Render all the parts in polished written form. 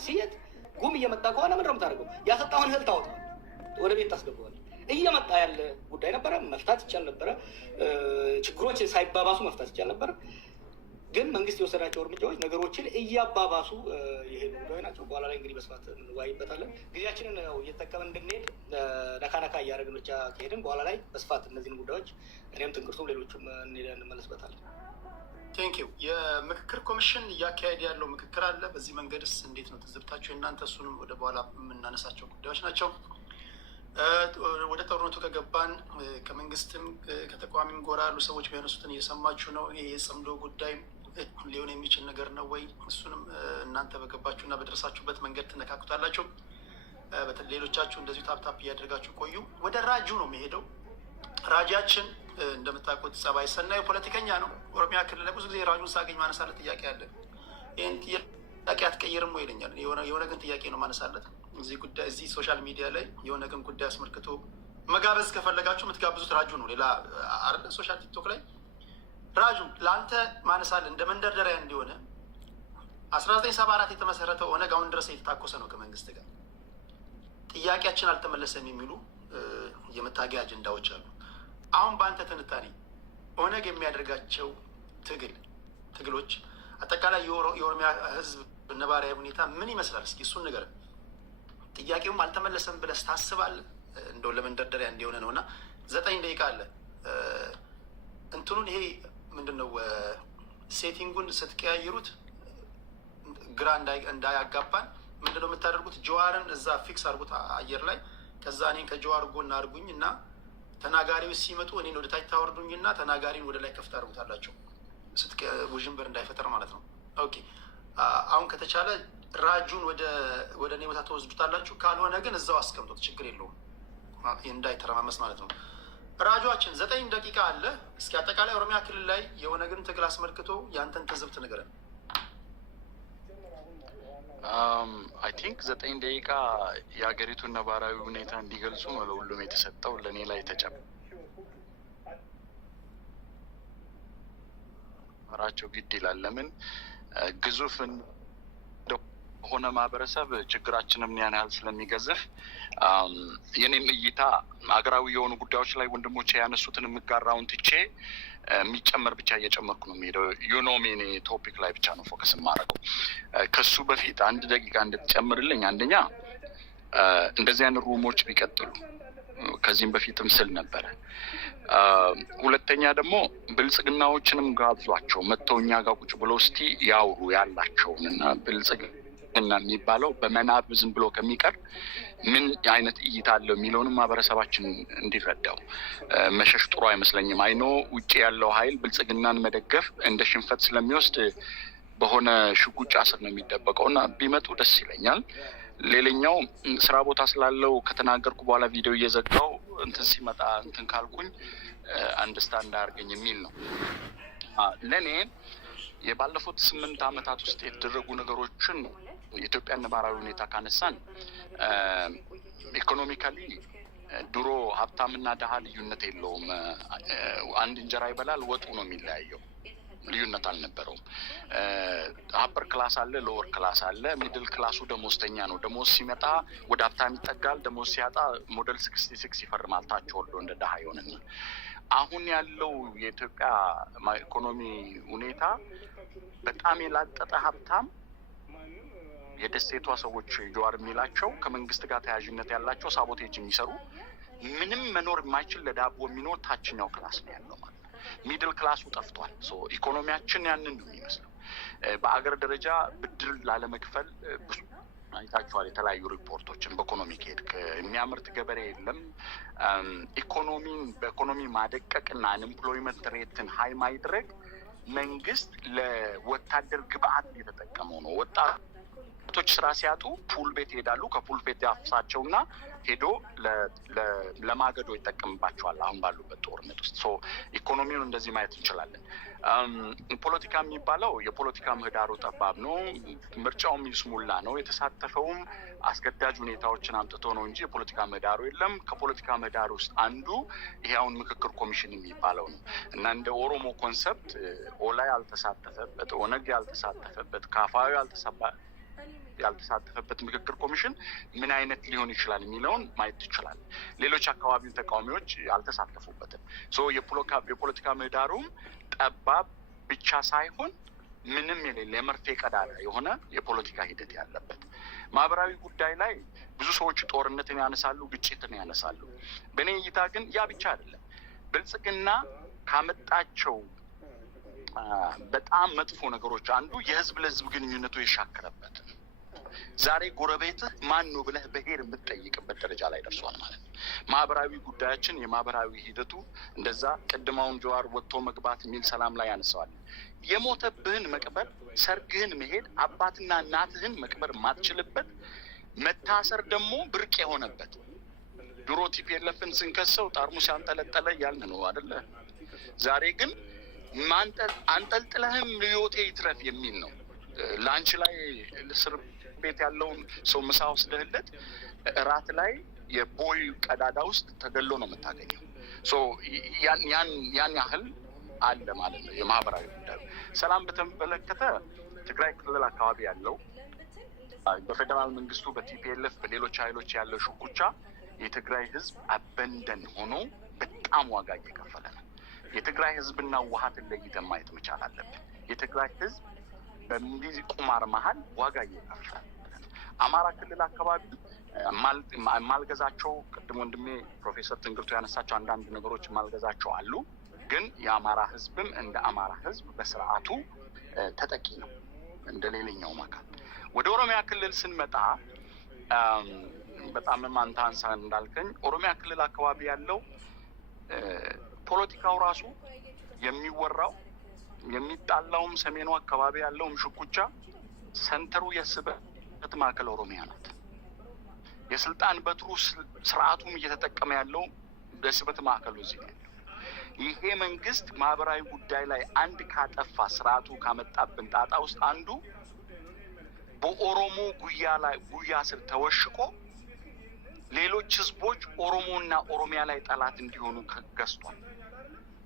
ሲሄድ ጉም እየመጣ ከሆነ ምንድን ነው የምታደርገው? ያሰጣውን እህል ታወጣዋል፣ ወደ ቤት ታስገባዋል። እየመጣ ያለ ጉዳይ ነበረ፣ መፍታት ይቻል ነበረ። ችግሮች ሳይባባሱ መፍታት ይቻል ነበረ። ግን መንግስት የወሰዳቸው እርምጃዎች ነገሮችን እያባባሱ የሄዱ ጉዳዮች ናቸው። በኋላ ላይ እንግዲህ በስፋት እንወያይበታለን። ጊዜያችንን እየተጠቀምን እንድንሄድ ነካ እያደረግን ብቻ ከሄድን በኋላ ላይ በስፋት እነዚህን ጉዳዮች እኔም ትንቅርቱም ሌሎቹም እንመለስበታለን። ቴንኪዩ። የምክክር ኮሚሽን እያካሄድ ያለው ምክክር አለ። በዚህ መንገድስ እንዴት ነው ትዝብታቸው እናንተ? እሱንም ወደ በኋላ የምናነሳቸው ጉዳዮች ናቸው። ወደ ጦርነቱ ከገባን ከመንግስትም ከተቃዋሚም ጎራ ያሉ ሰዎች የሚያነሱትን እየሰማችሁ ነው። ይህ የጽምዶ ጉዳይ ሊሆን የሚችል ነገር ነው ወይ? እሱንም እናንተ በገባችሁና በደረሳችሁበት መንገድ ትነካኩታላችሁ። ሌሎቻችሁ እንደዚሁ ታፕታፕ እያደረጋችሁ ቆዩ። ወደ ራጁ ነው የሚሄደው። ራጃችን እንደምታውቁት ጸባይ ሰናዩ ፖለቲከኛ ነው። ኦሮሚያ ክልል ላይ ብዙ ጊዜ ራጁን ሳገኝ ማነሳለት ጥያቄ አለ። ይህን ጥያቄ አትቀይርም ወይ ይለኛል። የሆነ ግን ጥያቄ ነው ማነሳለት እዚህ ጉዳይ እዚህ ሶሻል ሚዲያ ላይ የሆነ ግን ጉዳይ አስመልክቶ መጋበዝ ከፈለጋችሁ የምትጋብዙት ራጁ ነው። ሌላ አይደለ። ሶሻል ቲክቶክ ላይ ራጁ ለአንተ ማነሳለን እንደ መንደርደሪያ እንዲሆነ 1974 የተመሰረተው ኦነግ አሁን ድረስ የተታኮሰ ነው ከመንግስት ጋር። ጥያቄያችን አልተመለሰም የሚሉ የመታገያ አጀንዳዎች አሉ። አሁን በአንተ ትንታኔ ኦነግ የሚያደርጋቸው ትግሎች አጠቃላይ የኦሮሚያ ህዝብ ነባራዊ ሁኔታ ምን ይመስላል? እስኪ እሱን ንገረን። ጥያቄውም አልተመለሰም ብለህ ታስባለህ? እንደው ለመንደርደሪያ እንዲሆነ ነው እና 9 ደቂቃ አለ። እንትኑን ይሄ ምንድነው ሴቲንጉን ስትቀያይሩት ግራ እንዳያጋባን ምንድነው የምታደርጉት? ጀዋርን እዛ ፊክስ አድርጉት አየር ላይ። ከዛ እኔን ከጀዋር ጎን አድርጉኝ እና ተናጋሪዎች ሲመጡ እኔን ወደ ታች ታወርዱኝ እና ተናጋሪን ወደ ላይ ከፍታ አድርጉታላቸው፣ ውዥንበር እንዳይፈጠር ማለት ነው። ኦኬ። አሁን ከተቻለ ራጁን ወደ እኔ ቦታ ተወስዱታላችሁ። ካልሆነ ግን እዛው አስቀምጡት፣ ችግር የለውም እንዳይተረማመስ ማለት ነው። ራጇችን 9 ደቂቃ አለ። እስኪ አጠቃላይ ኦሮሚያ ክልል ላይ የኦነግን ትግል አስመልክቶ ያንተን ትዝብት ንገረን። አይ ቲንክ 9 ደቂቃ የሀገሪቱን ነባራዊ ሁኔታ እንዲገልጹ ነው ለሁሉም የተሰጠው። ለእኔ ላይ ተጨማራቸው ግድ ይላል። ለምን ግዙፍን ሆነ ማህበረሰብ ችግራችንም ያን ያህል ስለሚገዝፍ የኔም እይታ ሀገራዊ የሆኑ ጉዳዮች ላይ ወንድሞቼ ያነሱትን የምጋራውን ትቼ የሚጨመር ብቻ እየጨመርኩ ነው የሚሄደው። ዩኖሜኔ ቶፒክ ላይ ብቻ ነው ፎከስ የማደርገው። ከሱ በፊት 1 ደቂቃ እንድትጨምርልኝ፣ አንደኛ እንደዚህ አይነት ሩሞች ቢቀጥሉ ከዚህም በፊትም ስል ነበረ። ሁለተኛ ደግሞ ብልጽግናዎችንም ጋብዟቸው መጥተው እኛ ጋር ቁጭ ብሎ እስቲ ያውሩ ያላቸውን እና ብልጽግና የሚባለው በመናብ ዝም ብሎ ከሚቀር ምን አይነት እይታ አለው የሚለውንም ማህበረሰባችን እንዲረዳው መሸሽ ጥሩ አይመስለኝም። አይኖ ውጭ ያለው ኃይል ብልጽግናን መደገፍ እንደ ሽንፈት ስለሚወስድ በሆነ ሽጉጫ ስር ነው የሚደበቀው እና ቢመጡ ደስ ይለኛል። ሌላኛው ስራ ቦታ ስላለው ከተናገርኩ በኋላ ቪዲዮ እየዘጋው እንትን ሲመጣ እንትን ካልኩኝ አንደርስታንድ አድርገኝ የሚል ነው። ለኔ የባለፉት 8 ዓመታት ውስጥ የተደረጉ ነገሮችን የኢትዮጵያ ነባራዊ ሁኔታ ካነሳን ኢኮኖሚካሊ ድሮ ሀብታምና ደሃ ልዩነት የለውም። አንድ እንጀራ ይበላል፣ ወጡ ነው የሚለያየው። ልዩነት አልነበረውም። አፐር ክላስ አለ፣ ሎወር ክላስ አለ። ሚድል ክላሱ ደሞዝተኛ ነው። ደሞዝ ሲመጣ ወደ ሀብታም ይጠጋል፣ ደሞዝ ሲያጣ ሞዴል 66 ይፈርማል፣ ታች ወርዶ እንደ ደሃ ይሆንና አሁን ያለው የኢትዮጵያ ኢኮኖሚ ሁኔታ በጣም የላጠጠ ሀብታም የደሴቷ ሰዎች ጀዋር የሚላቸው ከመንግስት ጋር ተያያዥነት ያላቸው ሳቦቴጅ የሚሰሩ ምንም መኖር የማይችል ለዳቦ የሚኖር ታችኛው ክላስ ነው ያለው ማለት ነው። ሚድል ክላሱ ጠፍቷል። ኢኮኖሚያችን ያንን ነው የሚመስለው። በአገር ደረጃ ብድር ላለመክፈል ብዙ አይታችኋል። የተለያዩ ሪፖርቶችን በኢኮኖሚ ከሄድክ የሚያመርት ገበሬ የለም። ኢኮኖሚን በኢኮኖሚ ማደቀቅና አንኤምፕሎይመንት ሬትን ሀይ ማድረግ መንግስት ለወታደር ግብአት እየተጠቀመው ነው። ወጣቶች ስራ ሲያጡ ፑል ቤት ይሄዳሉ። ከፑል ቤት ያፍሳቸውና ሄዶ ለማገዶ ይጠቀምባቸዋል። አሁን ባሉበት ጦርነት ውስጥ ኢኮኖሚውን እንደዚህ ማየት እንችላለን። ፖለቲካ የሚባለው የፖለቲካ ምህዳሩ ጠባብ ነው። ምርጫውም ይስሙላ ነው። የተሳተፈውም አስገዳጅ ሁኔታዎችን አምጥቶ ነው እንጂ የፖለቲካ ምህዳሩ የለም። ከፖለቲካ ምህዳሩ ውስጥ አንዱ ይሄ አሁን ምክክር ኮሚሽን የሚባለው ነው እና እንደ ኦሮሞ ኮንሰፕት ኦላ ያልተሳተፈበት፣ ኦነግ ያልተሳተፈበት፣ ካፋዊ ያልተሳተፈበት ምክክር ኮሚሽን ምን አይነት ሊሆን ይችላል የሚለውን ማየት ይችላል። ሌሎች አካባቢው ተቃዋሚዎች ያልተሳተፉበትም የፖለቲካ ምህዳሩም ጠባብ ብቻ ሳይሆን ምንም የሌለ የመርፌ ቀዳዳ የሆነ የፖለቲካ ሂደት ያለበት ማህበራዊ ጉዳይ ላይ ብዙ ሰዎች ጦርነትን ያነሳሉ፣ ግጭትን ያነሳሉ። በእኔ እይታ ግን ያ ብቻ አይደለም። ብልጽግና ካመጣቸው በጣም መጥፎ ነገሮች አንዱ የህዝብ ለህዝብ ግንኙነቱ የሻከረበት ዛሬ ጎረቤትህ ማን ነው ብለህ በሄር የምትጠይቅበት ደረጃ ላይ ደርሷል ማለት ነው። ማህበራዊ ጉዳያችን የማህበራዊ ሂደቱ እንደዛ ቅድማውን ጀዋር ወጥቶ መግባት የሚል ሰላም ላይ ያነሳዋል። የሞተብህን መቅበር፣ ሰርግህን መሄድ፣ አባትና እናትህን መቅበር ማትችልበት መታሰር ደግሞ ብርቅ የሆነበት ድሮ ቲፒኤልኤፍን ስንከሰው ጠርሙስ ያንጠለጠለ ያልን ነው አይደለ? ዛሬ ግን አንጠልጥለህም ልዮቴ ይትረፍ የሚል ነው። ላንች ላይ እስር ቤት ያለውን ሰው ምሳ ወስደህለት እራት ላይ የቦይ ቀዳዳ ውስጥ ተገሎ ነው የምታገኘው። ያን ያህል አለ ማለት ነው። የማህበራዊ ጉዳይ ሰላም በተመለከተ ትግራይ ክልል አካባቢ ያለው በፌደራል መንግስቱ በቲፒኤልኤፍ በሌሎች ኃይሎች ያለው ሽኩቻ የትግራይ ህዝብ አበንደን ሆኖ በጣም ዋጋ እየከፈለ ነው። የትግራይ ህዝብና ህወሓትን ለይተን ማየት መቻል አለብን። የትግራይ ህዝብ በሚዚ ቁማር መሀል ዋጋ እየከፈለ አማራ ክልል አካባቢ ማልገዛቸው ቅድም ወንድሜ ፕሮፌሰር ትንግርቱ ያነሳቸው አንዳንድ ነገሮች ማልገዛቸው አሉ። ግን የአማራ ህዝብም እንደ አማራ ህዝብ በስርዓቱ ተጠቂ ነው እንደ ሌላኛው ማካል። ወደ ኦሮሚያ ክልል ስንመጣ በጣም አንተ አንሳ እንዳልከኝ ኦሮሚያ ክልል አካባቢ ያለው ፖለቲካው ራሱ የሚወራው የሚጣላውም ሰሜኑ አካባቢ ያለውም ሽኩቻ ሰንተሩ የስበት ማዕከል ኦሮሚያ ናት። የስልጣን በትሩ ስርዓቱም እየተጠቀመ ያለው በስበት ማዕከሉ እዚህ ነው። ይሄ መንግስት ማህበራዊ ጉዳይ ላይ አንድ ካጠፋ ስርዓቱ ካመጣብን ጣጣ ውስጥ አንዱ በኦሮሞ ጉያ ስር ተወሽቆ ሌሎች ህዝቦች ኦሮሞና ኦሮሚያ ላይ ጠላት እንዲሆኑ ገዝቷል።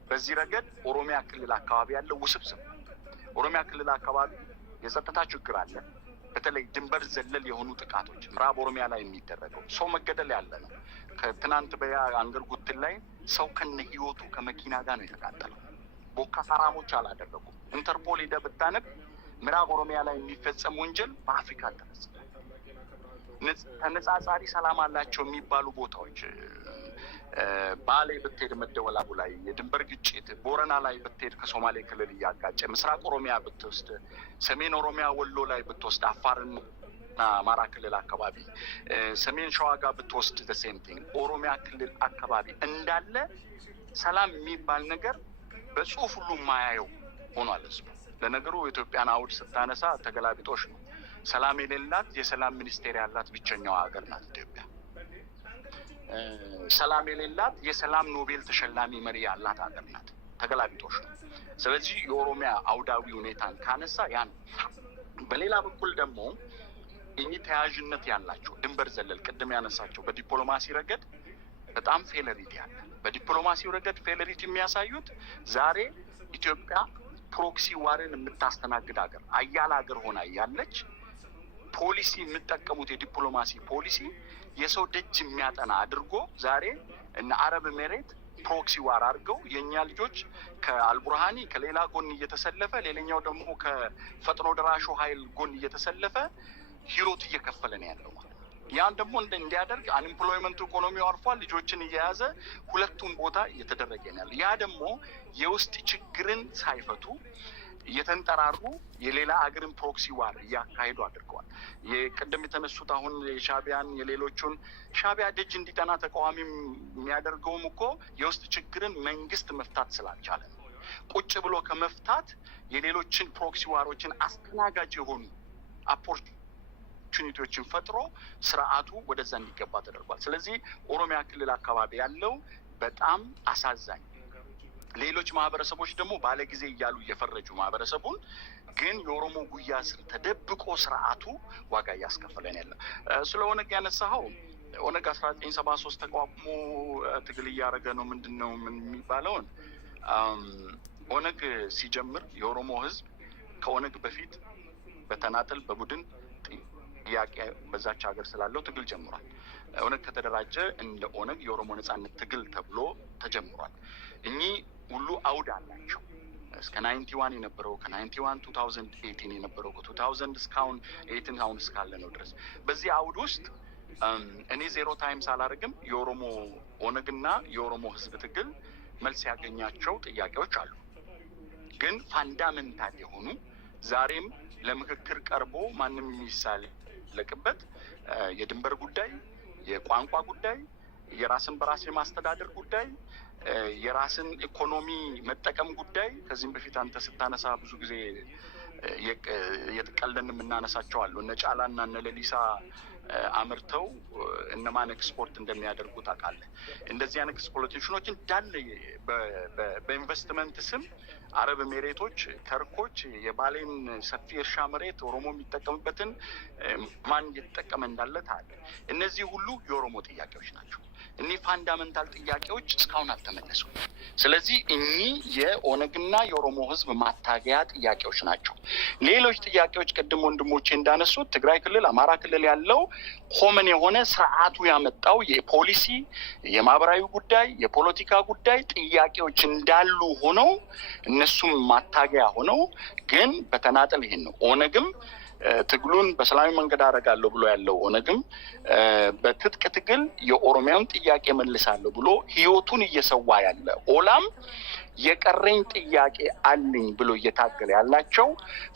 በዚህ ረገድ ኦሮሚያ ክልል አካባቢ ያለው ውስብስብ ኦሮሚያ ክልል አካባቢ የጸጥታ ችግር አለ። በተለይ ድንበር ዘለል የሆኑ ጥቃቶች ምዕራብ ኦሮሚያ ላይ የሚደረገው ሰው መገደል ያለ ነው። ከትናንት በያ አንገር ጉትል ላይ ሰው ከነ ህይወቱ ከመኪና ጋር ነው የተቃጠለው። ቦካ ሐራሞች አላደረጉም። ኢንተርፖል ሄደ ብታነብ ምዕራብ ኦሮሚያ ላይ የሚፈጸም ወንጀል በአፍሪካ ተፈጸመ። ተነጻጻሪ ሰላም አላቸው የሚባሉ ቦታዎች ባሌ ብትሄድ መደወላቡ ላይ የድንበር ግጭት፣ ቦረና ላይ ብትሄድ ከሶማሌ ክልል እያጋጨ፣ ምስራቅ ኦሮሚያ ብትወስድ፣ ሰሜን ኦሮሚያ ወሎ ላይ ብትወስድ፣ አፋርና አማራ ክልል አካባቢ፣ ሰሜን ሸዋ ጋር ብትወስድ the same thing ኦሮሚያ ክልል አካባቢ እንዳለ ሰላም የሚባል ነገር በጽሁፍ ሁሉ ማያየው ሆኗል። ለነገሩ የኢትዮጵያን አውድ ስታነሳ ተገላቢጦሽ ነው። ሰላም የሌላት የሰላም ሚኒስቴር ያላት ብቸኛዋ ሀገር ናት ኢትዮጵያ። ሰላም የሌላት የሰላም ኖቤል ተሸላሚ መሪ ያላት ሀገር ናት። ተገላቢጦሽ ነው። ስለዚህ የኦሮሚያ አውዳዊ ሁኔታን ካነሳ ያ ነው። በሌላ በኩል ደግሞ እኚህ ተያያዥነት ያላቸው ድንበር ዘለል ቅድም ያነሳቸው በዲፕሎማሲ ረገድ በጣም ፌለሪቲ አለ። በዲፕሎማሲው ረገድ ፌለሪቲ የሚያሳዩት ዛሬ ኢትዮጵያ ፕሮክሲ ዋርን የምታስተናግድ ሀገር አያል ሀገር ሆና ያለች ፖሊሲ የምጠቀሙት የዲፕሎማሲ ፖሊሲ የሰው ደጅ የሚያጠና አድርጎ ዛሬ እነ አረብ ኤሜሬት ፕሮክሲ ዋር አድርገው የኛ ልጆች ከአልቡርሃኒ ከሌላ ጎን እየተሰለፈ ሌላኛው ደግሞ ከፈጥኖ ደራሹ ኃይል ጎን እየተሰለፈ ሂሮት እየከፈለ ነው ያለው። ያን ደግሞ እንዲያደርግ አንኤምፕሎይመንቱ ኢኮኖሚው አርፏል። ልጆችን እየያዘ ሁለቱም ቦታ እየተደረገ ነው ያለው። ያ ደግሞ የውስጥ ችግርን ሳይፈቱ እየተንጠራሩ የሌላ አገርን ፕሮክሲ ዋር እያካሄዱ አድርገዋል። የቀደም የተነሱት አሁን የሻቢያን የሌሎቹን ሻቢያ ደጅ እንዲጠና ተቃዋሚ የሚያደርገውም እኮ የውስጥ ችግርን መንግስት መፍታት ስላልቻለ ነው። ቁጭ ብሎ ከመፍታት የሌሎችን ፕሮክሲ ዋሮችን አስተናጋጅ የሆኑ ኦፖርቹኒቲዎችን ፈጥሮ ስርዓቱ ወደዛ እንዲገባ ተደርጓል። ስለዚህ ኦሮሚያ ክልል አካባቢ ያለው በጣም አሳዛኝ፣ ሌሎች ማህበረሰቦች ደግሞ ባለጊዜ እያሉ እየፈረጁ ማህበረሰቡን ግን የኦሮሞ ጉያ ስር ተደብቆ ስርዓቱ ዋጋ እያስከፈለን ያለ። ስለ ኦነግ ያነሳኸው ኦነግ 1973 ተቋቁሞ ትግል እያደረገ ነው ምንድን ነው የሚባለውን ኦነግ ሲጀምር የኦሮሞ ህዝብ ከኦነግ በፊት በተናጠል በቡድን ጥያቄ በዛች ሀገር ስላለው ትግል ጀምሯል። ኦነግ ከተደራጀ እንደ ኦነግ የኦሮሞ ነጻነት ትግል ተብሎ ተጀምሯል። እኚህ ሁሉ አውድ አላቸው። እስከ 91 የነበረው ከ91 2018 የነበረው ከ2000 እስካሁን 18 አሁን እስካለ ነው ድረስ በዚህ አውድ ውስጥ እኔ ዜሮ ታይምስ አላደርግም። የኦሮሞ ኦነግና የኦሮሞ ህዝብ ትግል መልስ ያገኛቸው ጥያቄዎች አሉ። ግን ፋንዳሜንታል የሆኑ ዛሬም ለምክክር ቀርቦ ማንም የሚሳለቅበት የድንበር ጉዳይ፣ የቋንቋ ጉዳይ፣ የራስን በራስ የማስተዳደር ጉዳይ፣ የራስን ኢኮኖሚ መጠቀም ጉዳይ ከዚህም በፊት አንተ ስታነሳ ብዙ ጊዜ የትቀልን የምናነሳቸው አሉ። እነ ጫላና እነ ሌሊሳ አምርተው እነማን ኤክስፖርት እንደሚያደርጉ ታውቃለህ። እንደዚህ አይነት ኤክስፕሎቴሽኖች እንዳለ በኢንቨስትመንት ስም አረብ ኤሚሬቶች፣ ተርኮች የባሌን ሰፊ እርሻ መሬት ኦሮሞ የሚጠቀምበትን ማን እየተጠቀመ እንዳለ ታውቃለህ። እነዚህ ሁሉ የኦሮሞ ጥያቄዎች ናቸው። እኒህ ፋንዳሜንታል ጥያቄዎች እስካሁን አልተመለሱም። ስለዚህ እኚህ የኦነግና የኦሮሞ ህዝብ ማታገያ ጥያቄዎች ናቸው። ሌሎች ጥያቄዎች ቅድም ወንድሞቼ እንዳነሱት ትግራይ ክልል፣ አማራ ክልል ያለው ኮመን የሆነ ስርዓቱ ያመጣው የፖሊሲ፣ የማህበራዊ ጉዳይ፣ የፖለቲካ ጉዳይ ጥያቄዎች እንዳሉ ሆነው እነሱም ማታገያ ሆነው ግን በተናጠል ይሄን ነው ኦነግም ትግሉን በሰላማዊ መንገድ አደርጋለሁ ብሎ ያለው ኦነግም በትጥቅ ትግል የኦሮሚያን ጥያቄ መልሳለሁ ብሎ ህይወቱን እየሰዋ ያለ ኦላም የቀረኝ ጥያቄ አለኝ ብሎ እየታገለ ያላቸው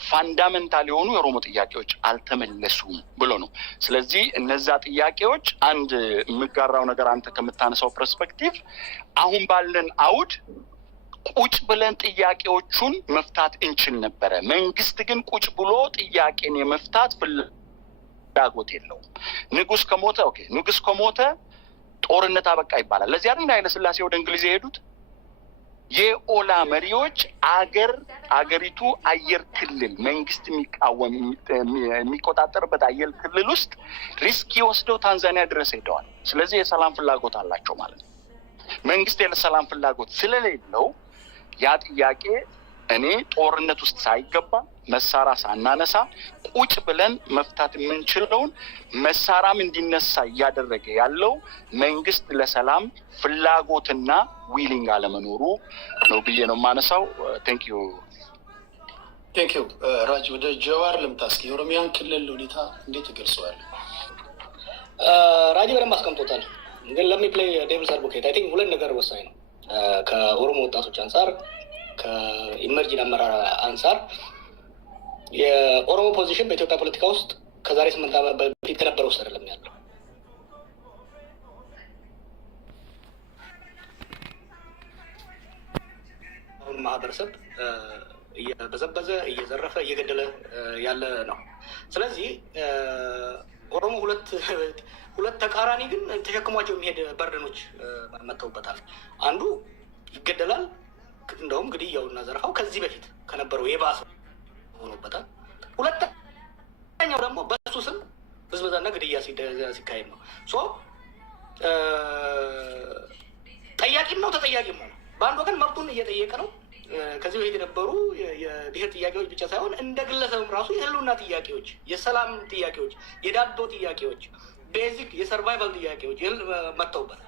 ፋንዳሜንታል የሆኑ የኦሮሞ ጥያቄዎች አልተመለሱም ብሎ ነው። ስለዚህ እነዛ ጥያቄዎች አንድ የምጋራው ነገር አንተ ከምታነሳው ፐርስፔክቲቭ አሁን ባለን አውድ ቁጭ ብለን ጥያቄዎቹን መፍታት እንችል ነበረ። መንግስት ግን ቁጭ ብሎ ጥያቄን የመፍታት ፍላጎት የለውም። ንጉስ ከሞተ ንጉስ ከሞተ ጦርነት አበቃ ይባላል። ለዚህ አይደል ኃይለ ሥላሴ ወደ እንግሊዝ የሄዱት? የኦላ መሪዎች አገሪቱ አየር ክልል መንግስት የሚቆጣጠርበት አየር ክልል ውስጥ ሪስክ ወስደው ታንዛኒያ ድረስ ሄደዋል። ስለዚህ የሰላም ፍላጎት አላቸው ማለት ነው። መንግስት የሰላም ፍላጎት ስለሌለው ያ ጥያቄ እኔ ጦርነት ውስጥ ሳይገባ መሳሪያ ሳናነሳ ቁጭ ብለን መፍታት የምንችለውን መሳሪያም እንዲነሳ እያደረገ ያለው መንግስት ለሰላም ፍላጎትና ዊሊንግ አለመኖሩ ነው ብዬ ነው የማነሳው። ቴንክ ዩ ራጅ። ወደ ጀዋር ልምጣ እስኪ። የኦሮሚያን ክልል ሁኔታ እንዴት ትገልጸዋለህ? ራጅ በደንብ አስቀምጦታል። ግን ለሚ ፕሌይ ዴቪልስ አድቮኬት አይ ቲንክ ሁለት ነገር ወሳኝ ነው ከኦሮሞ ወጣቶች አንጻር፣ ከኢመርጂን አመራር አንጻር። የኦሮሞ ፖዚሽን በኢትዮጵያ ፖለቲካ ውስጥ ከዛሬ 8 ዓመት በፊት ከነበረው ውስጥ አይደለም ያለው። አሁን ማህበረሰብ እየበዘበዘ እየዘረፈ እየገደለ ያለ ነው። ስለዚህ ኦሮሞ ሁለት ተቃራኒ ግን ተሸክሟቸው የሚሄድ በርደኖች መጥተውበታል። አንዱ ይገደላል፣ እንደውም ግድያውና ዘረፋው ከዚህ በፊት ከነበረው የባሰ ሆኖበታል። ሁለተኛው ደግሞ በሱ ስም ብዝበዛና ግድያ ሲካሄድ ነው። ጠያቂም ነው ተጠያቂም ነው። በአንድ ወገን መብቱን እየጠየቀ ነው። ከዚህ በፊት የነበሩ የብሔር ጥያቄዎች ብቻ ሳይሆን እንደ ግለሰብም ራሱ የህልውና ጥያቄዎች፣ የሰላም ጥያቄዎች፣ የዳቦ ጥያቄዎች፣ ቤዚክ የሰርቫይቫል ጥያቄዎች መጥተውበታል።